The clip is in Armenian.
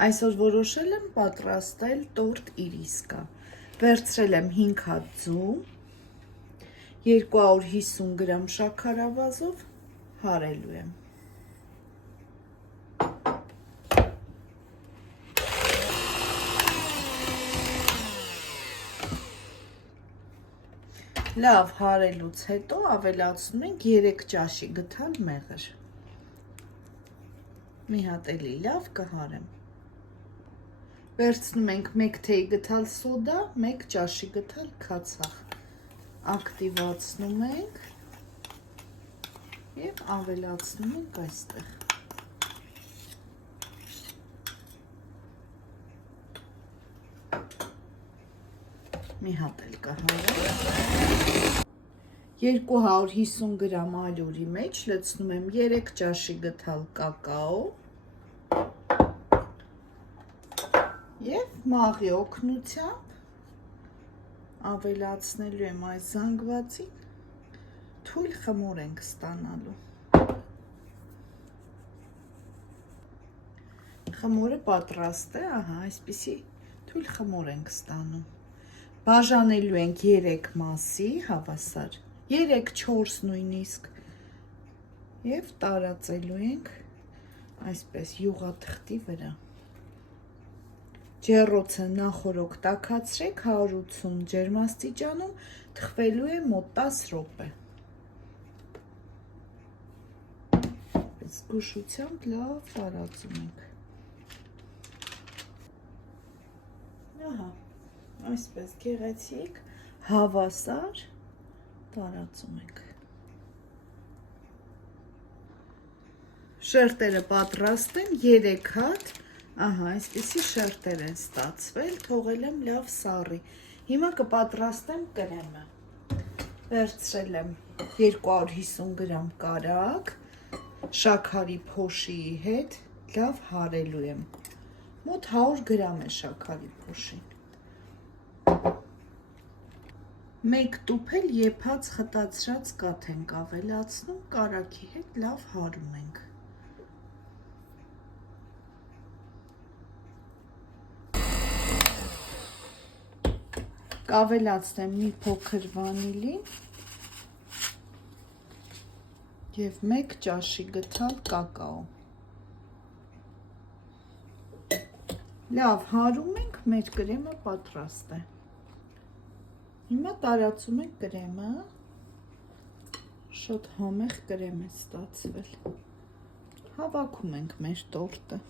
Այսօր որոշել եմ պատրաստել տորտ իրիսկա։ Վերցրել եմ 5 հատ ձու, 250 գրամ շաքարավազով հարելու եմ։ Լավ հարելուց հետո ավելացնում ենք 3 ճաշի գթալ մեղր։ Մի հատ էլի լավ կհարեմ։ Վերցնում ենք 1 թեյ գթալ սոդա, 1 ճաշի գթալ քացախ։ Ակտիվացնում ենք և ավելացնում ենք այստեղ։ Մի հատ էլ կհարեմ։ 250 գրամ ալյուրի մեջ լցնում եմ 3 ճաշի գթալ կակաո և մաղի օգնությամբ ավելացնելու եմ այս զանգվածին, թույլ խմոր ենք ստանալու։ Խմորը պատրաստ է, ահա, այսպիսի թույլ խմոր ենք ստանում։ Բաժանելու ենք 3 մասի հավասար, 3-4 նույնիսկ, և տարածելու ենք այսպես յուղաթղթի վրա։ Ջեռոցը նախօրոք տաքացրեք 180 ջերմաստիճանում, թխվելու է մոտ 10 րոպե։ Զգուշությամբ լավ տարածում ենք։ Ահա, այսպես գեղեցիկ, հավասար տարածում ենք։ Շերտերը պատրաստ են, 3 հատ, ահա, այսպիսի շերտեր են ստացվել, թողել եմ լավ սառի։ Հիմա կպատրաստեմ կրեմը։ Վերցրել եմ 250 գրամ կարագ, շաքարի փոշիի հետ, լավ հարելու եմ։ Մոտ 100 գրամ է շաքարի փոշին։ 1 տուփ էլ եփած խտացրած կաթ ենք ավելացնում, կարագի հետ լավ հարում ենք։ Կավելացնեմ մի փոքր վանիլին և 1 ճաշի գթալ կակաո։ Լավ հարում ենք, մեր կրեմը պատրաստ է։ Հիմա տարածում ենք կրեմը, շատ համեղ կրեմ է ստացվել։ Հավաքում ենք մեր տորտը։